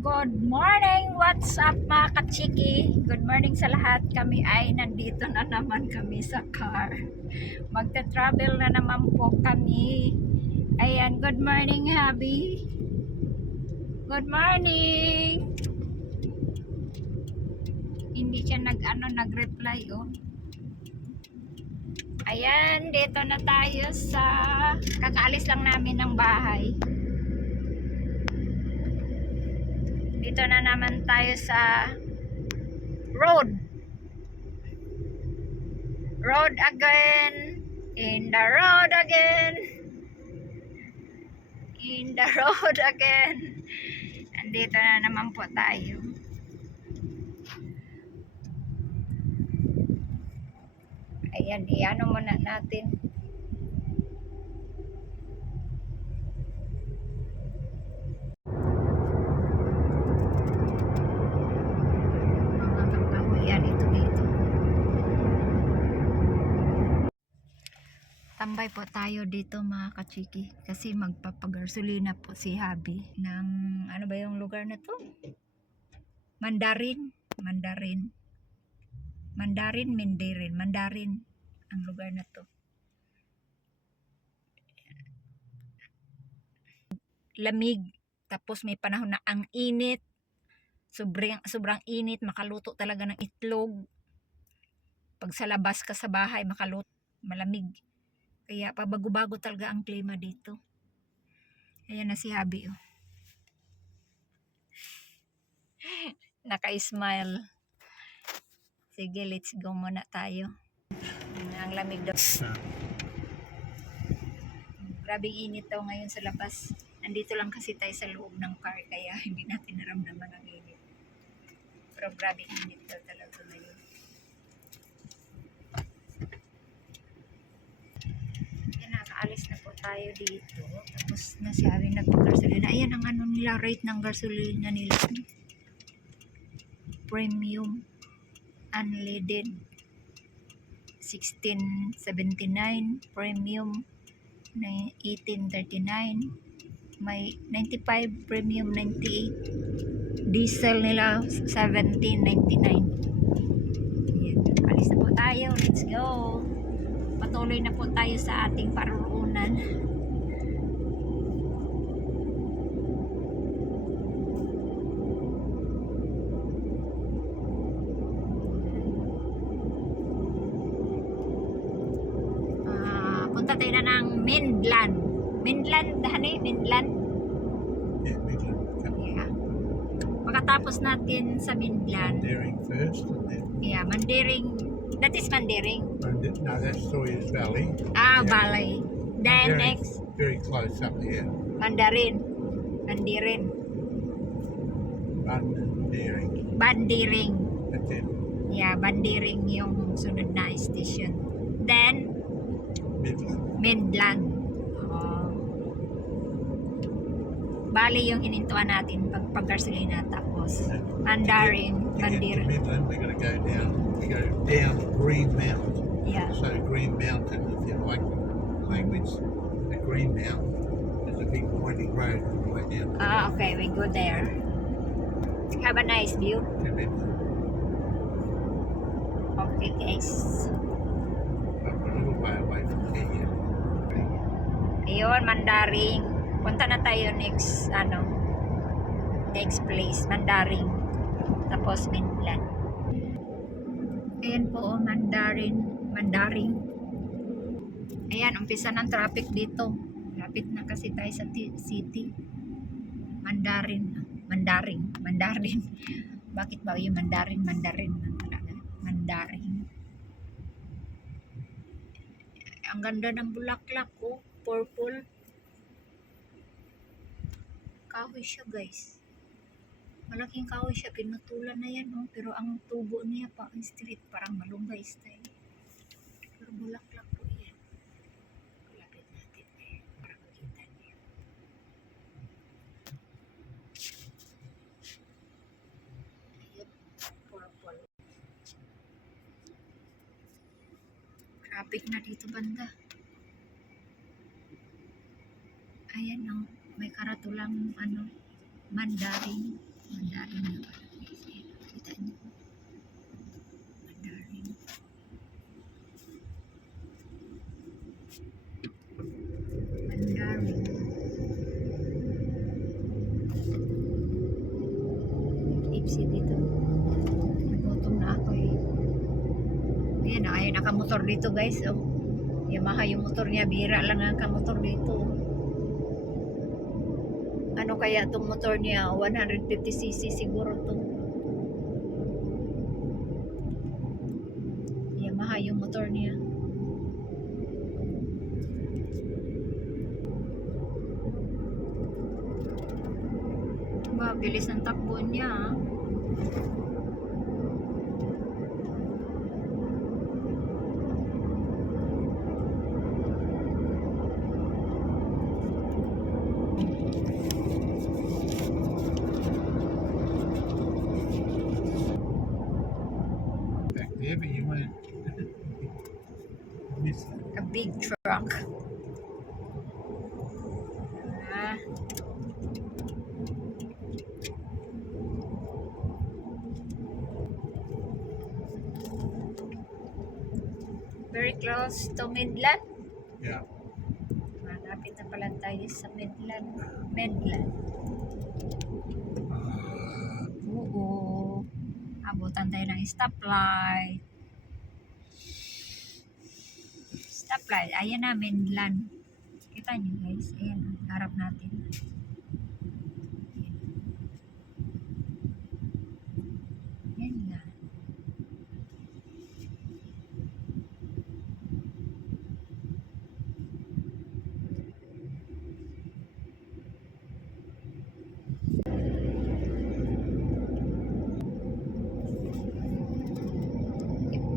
Good morning! What's up mga kachiki? Good morning sa lahat. Kami ay nandito na naman kami sa car. Magta-travel na naman po kami. Ayan, good morning hubby. Good morning! Hindi siya nag-reply oh. Ayan, dito na tayo sa kakaalis lang namin ng bahay. Dito na naman tayo sa road again, in the road again, in the road again. Andito na naman po tayo. Ayan, iano muna natin. Mga kapahuyan ito dito. Tambay po tayo dito mga kachiki kasi magpapagarsolina po si Habi ng ano ba yung lugar na to? Mandarin ang lugar na to. Lamig, tapos may panahon na ang init, sobrang init, makaluto talaga ng itlog. Pag sa labas ka sa bahay, makaluto, malamig. Kaya pabago-bago talaga ang klima dito. Ayan na si Habi oh. Naka-smile. Sige, let's go muna tayo. Ang lamig daw. Grabing init daw ngayon sa labas. Nandito lang kasi tayo sa loob ng car kaya hindi natin naramdaman ang init. Pero grabing init daw talaga ngayon. Yan, nakaalis na po tayo dito. Tapos nasabi nagpag-gasolina. Ayan ang ano nila, rate ng gasolina nila. Premium unleaded 16.79, premium 18.39, may 95, premium 98, diesel nila 17.99. Alis na po tayo, let's go. Patuloy na po tayo sa ating paruroonan. Punta tayo na ng Midland. Midland. Yeah, Midland. Yeah. Pagkatapos natin sa Midland. Mandaring first, and then. Yeah, Mandaring. That is Mandaring. No, that's Sawyers Valley. Ah, Yeah. Valley. Then Mandaring, next, very close up here. Mandarin. Bandiring. That's it. Yeah, Bandiring yung sunod na station. Then, Midland. Bali yung inintuan natin pag-gasolina tapos Mandarin. To get to Midland, we're going to go down. We go down Green Mount. Yeah. So Green Mountain, if you like language, the Green Mount is a big winding road all the way down. Ah, okay. We go there. Have a nice view. To Midland. Okay, guys. But we're a little way away from here. Ayun, Mandaring. Punta na tayo next place, Mandaring. Tapos Midland. Ayan po, Mandaring. Ayan, umpisa ng traffic dito. Lapit na kasi tayo sa city. Mandarin. Bakit ba yung Mandarin lang talaga? Mandarin. Ang ganda ng bulaklak ko, purple. Kahoy siya, guys. Malaking kahoy siya, pinutulan na yan, oh. Pero ang tubo niya pa, ang straight, parang malunggay style. Pero bulaklak po yan. Lapit natin para makita niyo. Ayun, purple. Traffic na dito banda. Ayan, oh. May karatulang Mandarin Mandarin na pala. Kita niyo. Mandarin. Mandarin. Ipsi dito. Nagutom na ako eh. Ayan, ay nakamotor dito guys. Oh. Yamaha yung motor niya. Bira lang ang kamotor dito. Ano kaya itong motor niya? 150cc siguro to. Yamaha yung motor niya. Ba, bilis ng takbo niya. Ah. Back there, but you won't miss it. A big truck. Ah. Very close to Midland. Yeah. Malapit na pala tayo sa Midland. Midland. Oo. Abutan tayo ng stoplight. Stoplight. Ayan na, Midland. Kita nyo guys. Ayan, harap natin. Ayan na.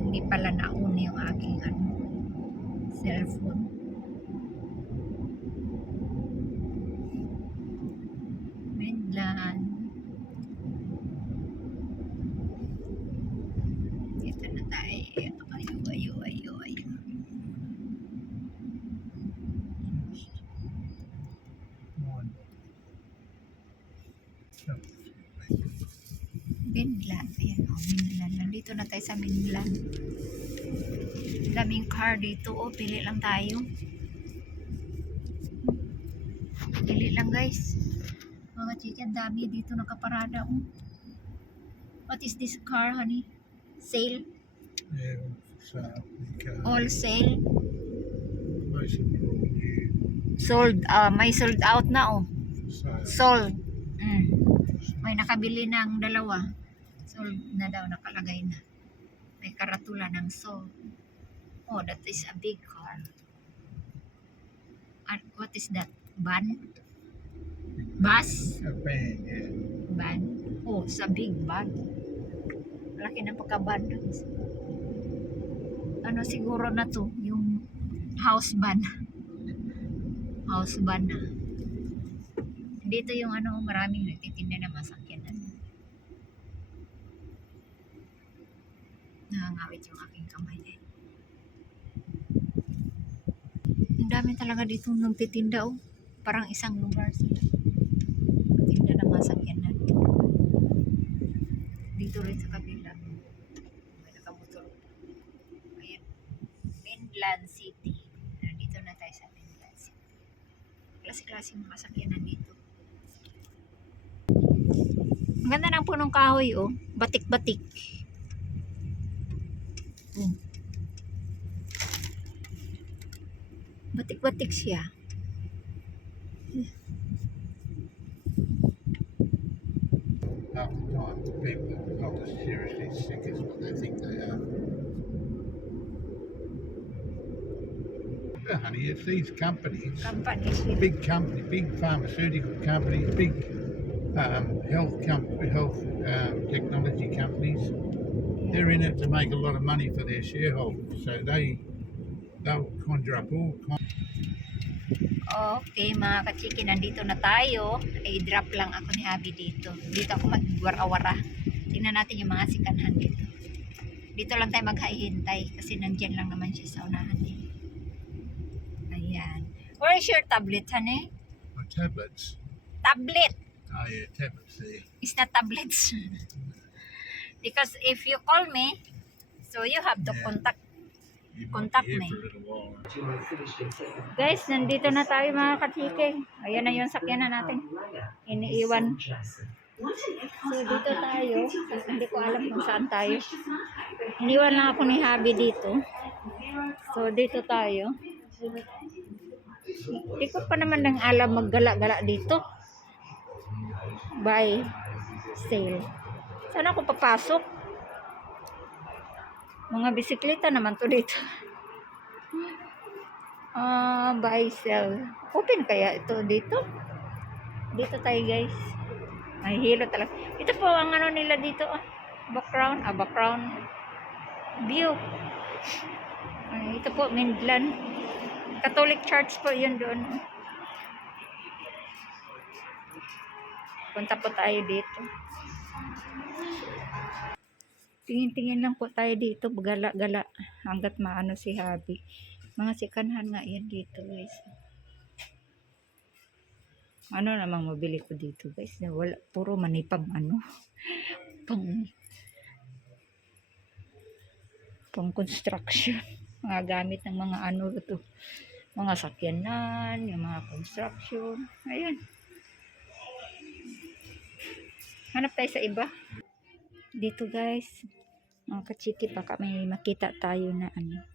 Hindi pala nauna yung aking cellphone. Midland. Ito na tayo. Ayo. One. So, Midland. Ayan o, Midland. Nandito na tayo sa Midland. Daming car dito. O, pili lang tayo. Pili lang guys. Mga chicken, dami dito nakaparada. Oh. What is this car, honey? Sale? yeah, so All sale? most of them are new. Sold. May sold out na oh. So, Sold. May nakabili ng dalawa. Sold na daw, nakalagay na. May karatula ng sold. Oh, that is a big car. And what is that? Van? Bus? a van, yeah. Van? Oh, it's a big van. Malaki ng pagka-van. Ano siguro na to? Yung house van. House van na. Dito yung maraming nagtitinda na masakyanan. Nangangawit yung aking kamay. Ang dami talaga dito nagtitinda oh. Parang isang lugar sila. Tinda na masakyanan. Dito rin sa kabila. May nakamotor. Ayan. Midland City. Nandito na tayo sa Midland City. Klase-klase mga sakyanan dito. Ang ganda ng punong kahoy oh. Batik-batik. Batik-batik siya. Half the time, the people that are not as seriously sick as what they think they are. Yeah, honey, it's these companies, Companies. big pharmaceutical companies, big health technology companies. They're in it to make a lot of money for their shareholders, so they'll conjure up all kinds. Okay mga kachiki, nandito na tayo. I-drop lang ako ni Habi dito. Dito ako magwara-wara. Tingnan natin yung mga sikanhan dito. Dito lang tayo maghahintay kasi nandyan lang naman siya sa unahan din. Ayan. Where is your tablet, honey? My tablets. Tablet! Oh, yeah, tablets there. It's not tablets. Because if you call me, so you have to Yeah. contact. You Contact might be me. here for a little while. Guys, nandito na tayo mga kachike. Ayan na yung sakyanan natin. Iniiwan. So dito tayo. Hindi ko alam kung saan tayo. Iniwan lang ako ni Habi dito. So dito tayo. Hindi ko pa naman nang alam maggala-gala dito. Buy sale. Saan ako papasok? Mga bisikleta naman to dito. Buy sell. Open kaya ito dito? Dito tayo guys. May hilo talaga. Ito po ang ano nila dito. Background. Background view. Ito po, Midland. Catholic Church po yun doon. Punta po tayo dito. Tingin-tingin lang po tayo dito. Gala-gala. Hanggat maano si Habi. Mga sikanhan nga yan dito guys. Ano namang mabili ko dito guys? Wala, puro manipang ano. Pang construction. Mga gamit ng mga ano ito. Mga sakyanan, yung mga construction. Ayan. Hanap tayo sa iba. Dito guys. Mga kachiki, baka may makita tayo na ano.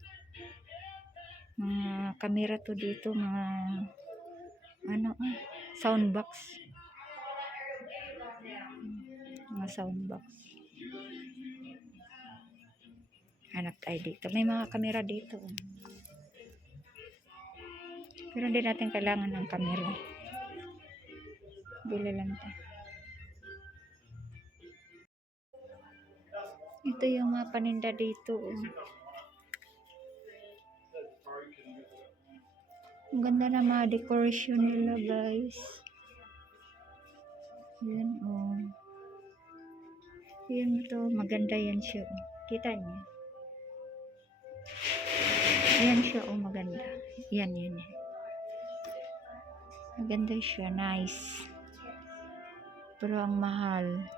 Mga kamera to dito. Mga ano soundbox. Mga soundbox. Hanap tayo dito. May mga kamera dito. Pero hindi natin kailangan ng kamera. Bili lang tayo. Ito yung mga paninda dito. Ang ganda na mga decoration nila guys. Yan Yan to. Maganda yan siya. Kita niyo. Ayan siya, maganda. Yan. Maganda siya, nice. Pero ang mahal.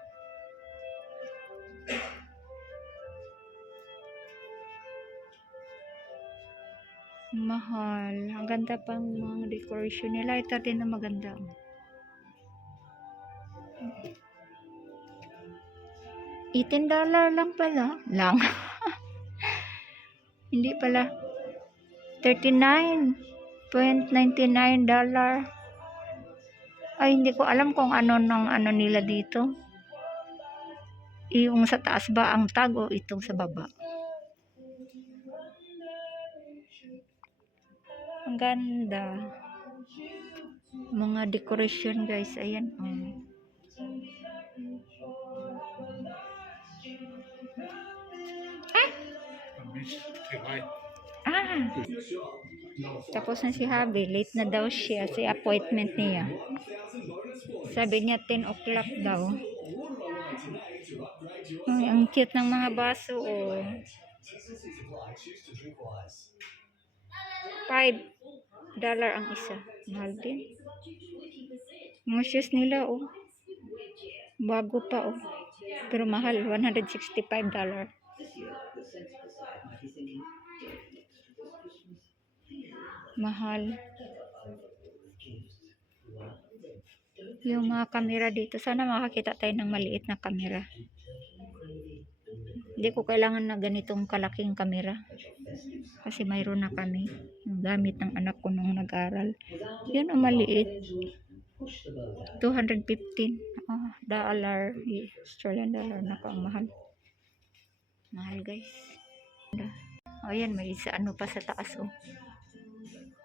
Mahal. Ang ganda pang mga decoration nila. Ito din na maganda. $18 lang pala. Lang. Hindi pala. $39.99. Ay, hindi ko alam kung ano nila dito. Yung sa taas ba ang tag o itong sa baba? Ang ganda. Mga decoration guys. Ayan. Tapos na si Habi. Late na daw siya. Si appointment niya. Sabi niya 10 o'clock daw. Ang cute ng mga baso. $5 ang isa. Mahal din. Mga shoes nila bago pa pero mahal. $165. Mahal. Yung mga kamera dito, sana makakita tayo ng maliit na kamera. Hindi ko kailangan na ganitong kalaking kamera kasi mayroon na kami. Yung gamit ng anak ko nung nag-aral. Yun ang maliit. $215 Australian dollar. Naku, ang mahal. Mahal guys. Ayan, may isa ano pa sa taas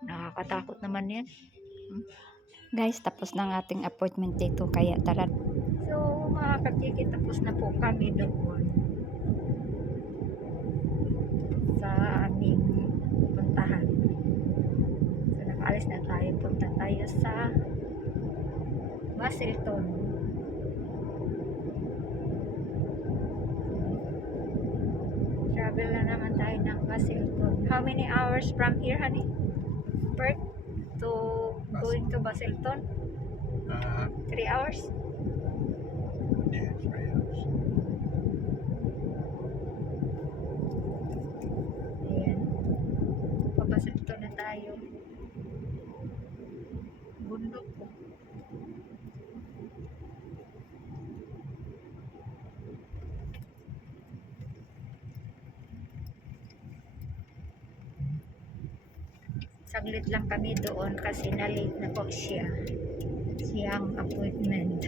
nakakatakot naman yan. Guys, tapos na ang ating appointment dito, kaya tara. So mga kakiki, tapos na po kami doon sa aming puntahan. So nakaalis na tayo, punta tayo sa Basildon. Travel na naman tayo ng Basildon. How many hours from here, honey? Perth to going to Basildon? 3 hours? Saglit lang kami doon kasi na-late na po siya. Siyang appointment.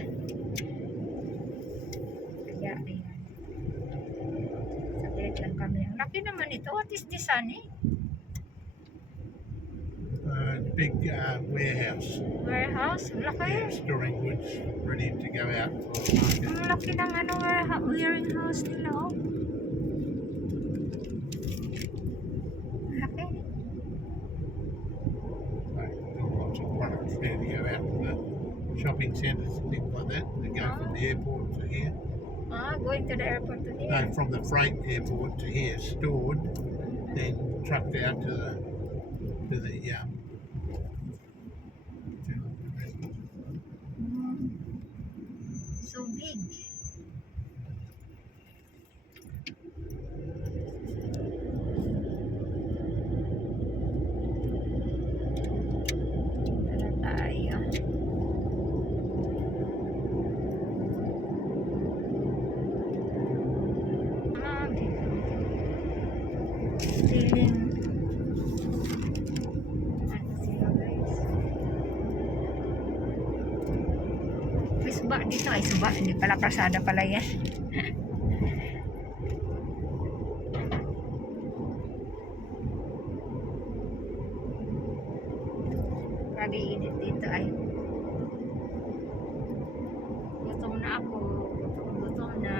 Kaya, ayan. Saglit lang kami. Ang laki naman ito. What is this, honey? Big warehouse. Warehouse? Ang laki. Yeah, storing goods ready to go out for the market. Ang laki ng ano, warehouse nila, oh. Ang laki. Like, lots of products there to go out to the shopping centres and things like that. They go from the airport to here. Going to the airport to here. No, from the freight airport to here, stored, then trucked out to the So big. Tara tayo. Feeling ano sila, guys. May suba dito. Ay, suba. Hindi pala prasada pala yan. Grabe init dito ay. Gutom na ako. Gutom na.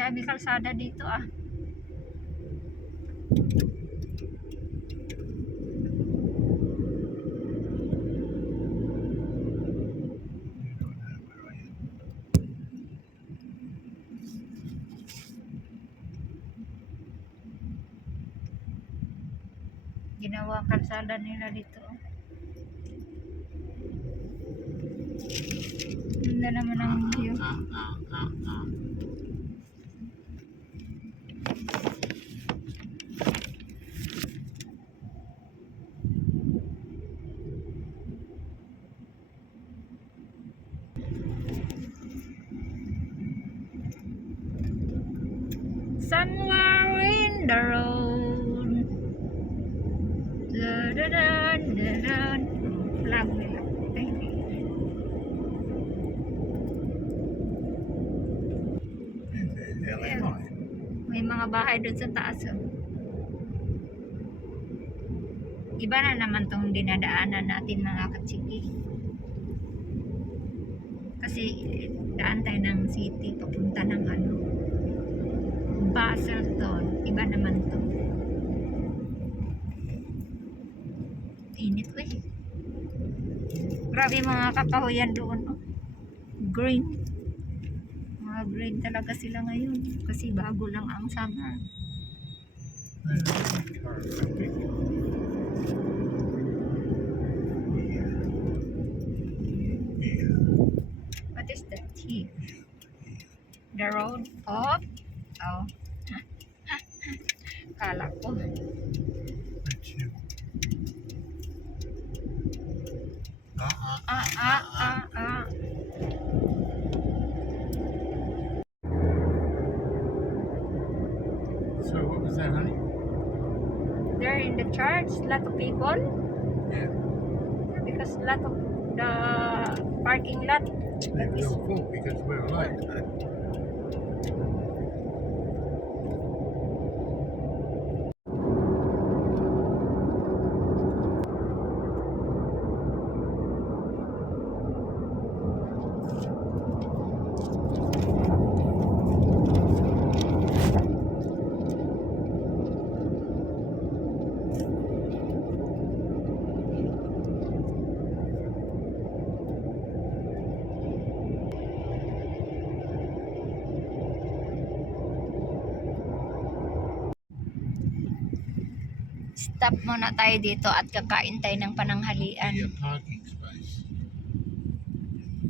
Dami kalsada dito ah. Ginawa ang kalsada nila dito. Ganda naman ang view. Somewhere in the road. Da-da-da-da-da. Flag nila. May mga bahay doon sa taas. Oh. Iba na naman tong dinadaanan natin mga katsiki. Kasi daan tayo ng city papunta ng ano, Baselton. Iba naman to. Init ko eh. Grabe mga kakahuyan doon. Oh. Green. Mga green talaga sila ngayon. Kasi bago lang ang summer. What is that here? The road of... Oh. Kala ko. So what was that, honey? There in the church, lot of people. Yeah. Because lot of the parking lot. It was all full because we were late. Stop muna tayo dito at kakain tayo ng pananghalian. Be a parking space.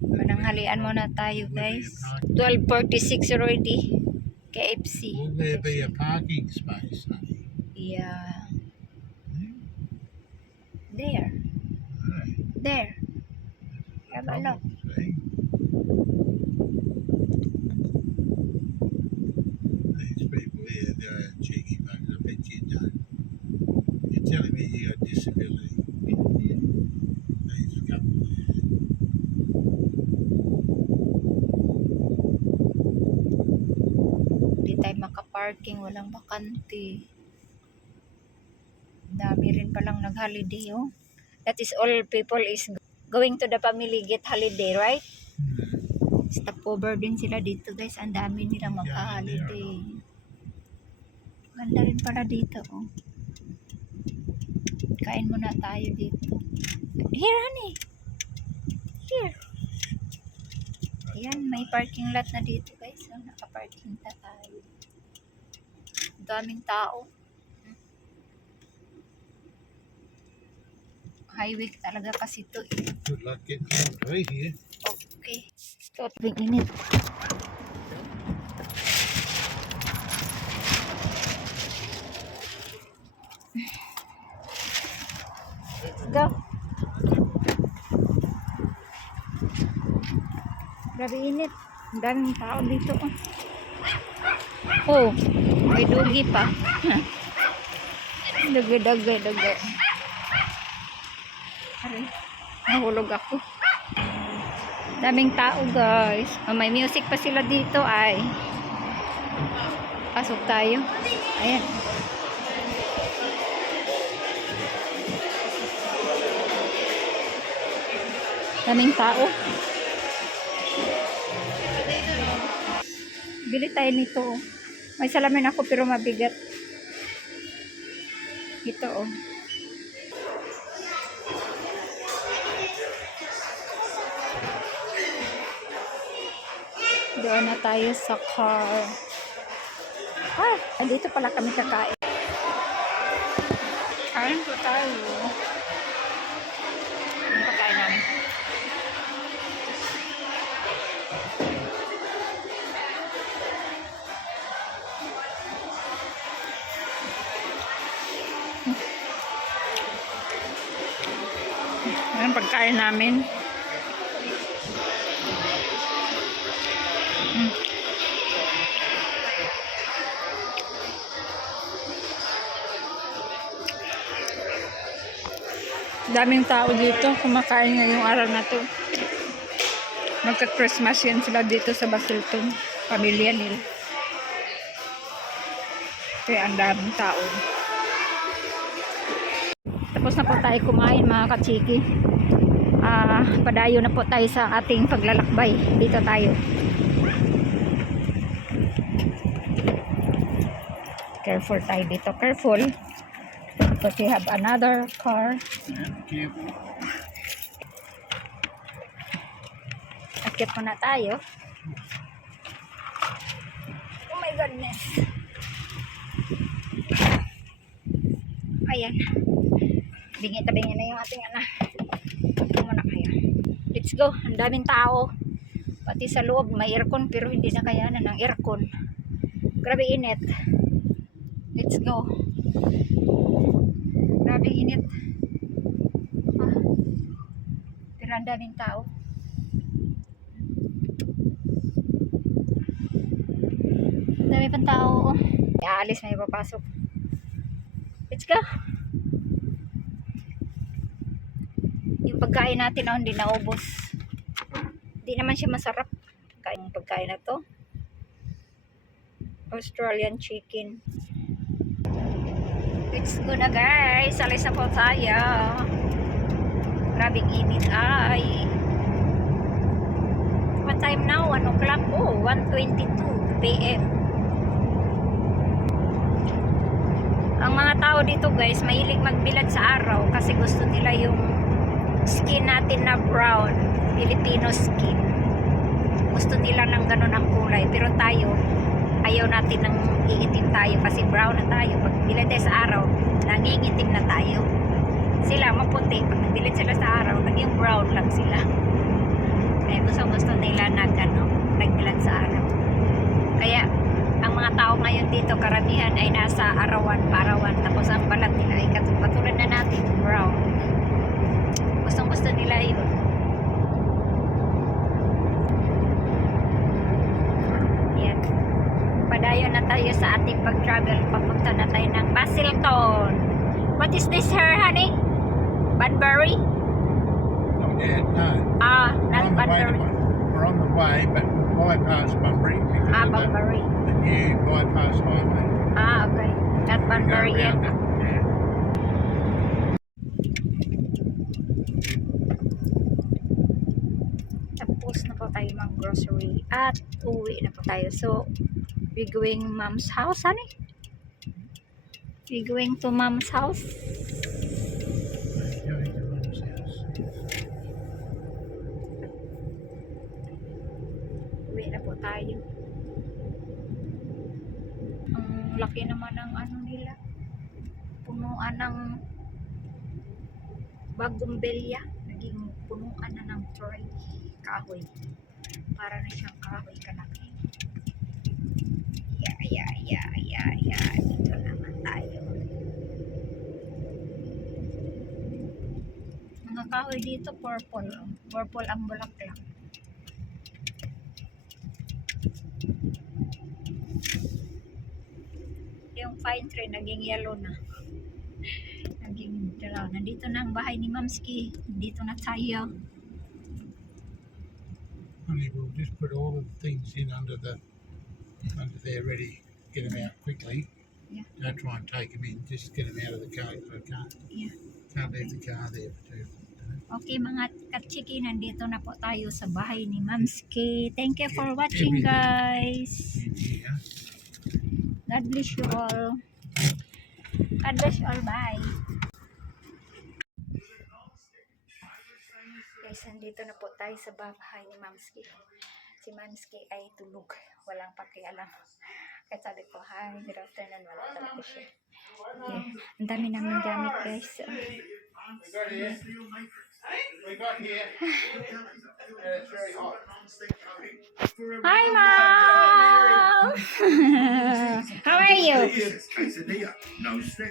Pananghalian muna tayo guys. 12:46 already. KFC. Will there be a parking space, honey? Yeah. There. No. There. Have a look. See? These people here, they're cheeky buggers. I bet you don't. You're telling me you got disability. These couple there. Hindi tayo makaparking. Walang bakante. Dami rin palang nag-holiday oh. That is all people is going to the family get holiday, right? Stopover din sila dito guys. Ang dami nilang magka-holiday. Ganda rin pala dito oh. Kain muna tayo dito. Here honey. Here. Ayan, may parking lot na dito guys. So, nakaparking na tayo. Daming tao. Highway talaga kasi ito eh. Good luck getting some to eat here. Okay. So, ito init. Let's go. Grabe init. Ang daming tao dito. Oh, may dugi pa. Dugi. Aray, nahulog ako. Daming tao guys. Oh, may music pa sila dito ay. Pasok tayo. Ayan. Daming tao. Bili tayo nito. Oh. May salamin ako pero mabigat. Ito oh. Doon na tayo sa car. Andito pala kami kakain. Kain po tayo. Ano pagkain namin? Anong pagkain namin? Daming tao dito kumakain ngayong araw na to. Magka-Christmas yan sila dito sa Basilton, pamilya nila. Kaya ang daming tao. Tapos na po tayo kumain mga kachiki. Padayo na po tayo sa ating paglalakbay. Dito tayo. Careful tayo dito. Careful. Because we have another car. Careful. Akit muna tayo. Oh my goodness. Ayan. Bingi-tabingin na yung ating anak. Ito muna kayo. Let's go. Ang daming tao. Pati sa loob may aircon pero hindi na kayanan ng aircon. Grabe init. Let's go. Grabe init. Pero ang daming tao. Dami pang tao. Aalis na ipapasok. Let's go. Yung pagkain natin hindi naubos. Hindi naman siya masarap. Pagkain na to. Australian chicken. Let's go na guys. Alis na po tayo. Grabing init ay. What time now? 1 o'clock? Oh, 1:22 PM. Ang mga tao dito guys, mahilig magbilad sa araw kasi gusto nila yung skin natin na brown, Filipino skin. Gusto nila ng ganun ang kulay. Pero tayo, ayaw natin ng iitim tayo kasi brown na tayo. Pag bilad tayo sa araw, nangingitim na tayo. Sila maputi. Pag nagbilad sila sa araw, naging brown lang sila. Kaya gusto nila nagbilad sa araw. Kaya ang mga tao ngayon dito, karamihan ay nasa parawan. Tapos ang balat nila ay katulad na natin, brown. Gusto nila yun. Yan. Padayo na tayo sa ating pag-travel. Papunta na tayo ng Basilton. What is this here, honey? Banbury? Not yet, no. Not Banbury. We're on the way, but we'll bypass Bunbury because of Banbury. the new bypass highway. Okay. Not Banbury Go yet. around it, yeah. Tapos na po tayo mag-grocery at uwi na po tayo. So, we're going mom's house, honey? We're going to mom's house. We're going to Mum's house. Uwi na po tayo. Ang laki naman ng nila. Punuan ng bagumbelya. Naging punuan na ng troy. Kahoy. Para na siyang kahoy kalaki. Yeah. Dito naman tayo. Mga kahoy dito, purple. Purple ang bulaklak. Yung pine tree, naging yellow na. Naging dilaw. Nandito na ang bahay ni Mamski. Dito na tayo. Only we'll just put all of the things in under there ready. Get them out quickly. Yeah. Don't try and take them in. Just get them out of the car. Can't leave the car there for too long. Okay mga kachiki, nandito na po tayo sa bahay ni Mamski. Thank you for watching, Everything. guys. In here. God bless you all. God bless you all. Bye. Guys, nandito na po tayo sa bahay ni Mamski. Si Mamski ay tulog. Walang pakialam. Kaya sabi ko, hi, good afternoon. Wala talaga siya. Yeah. Ang dami namin gamit, guys. We got here. It's very hot. Hi, Mom! How are you?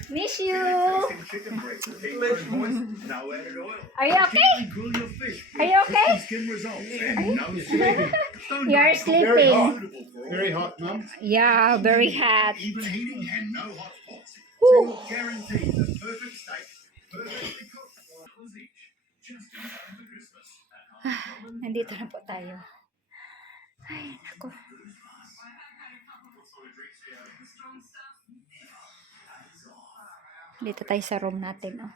Miss you! Are you okay? Are you okay? You're Very sleeping. hot. Very hot, Mum. Yeah, very hot. Even heating and no hot spots. Whew. Guaranteed the perfect steak, perfectly cooked for each. Just in time for Christmas. Nandito na po tayo. Ay, nako. Dito tayo sa room natin, oh.